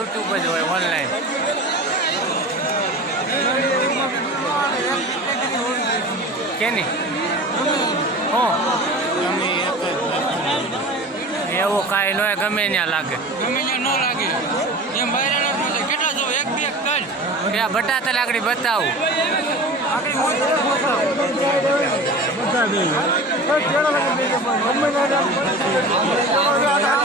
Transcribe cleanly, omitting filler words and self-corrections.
YouTube જ હોય online. કેની એવું કાંઈ ન હોય, ગમે ત્યાં લાગે, ગમે ત્યાં ન લાગે એમ વાયરલ કેટલા જો એક બે કાઢ ત્યાં બટાતા લાકડી બતાવું. બધા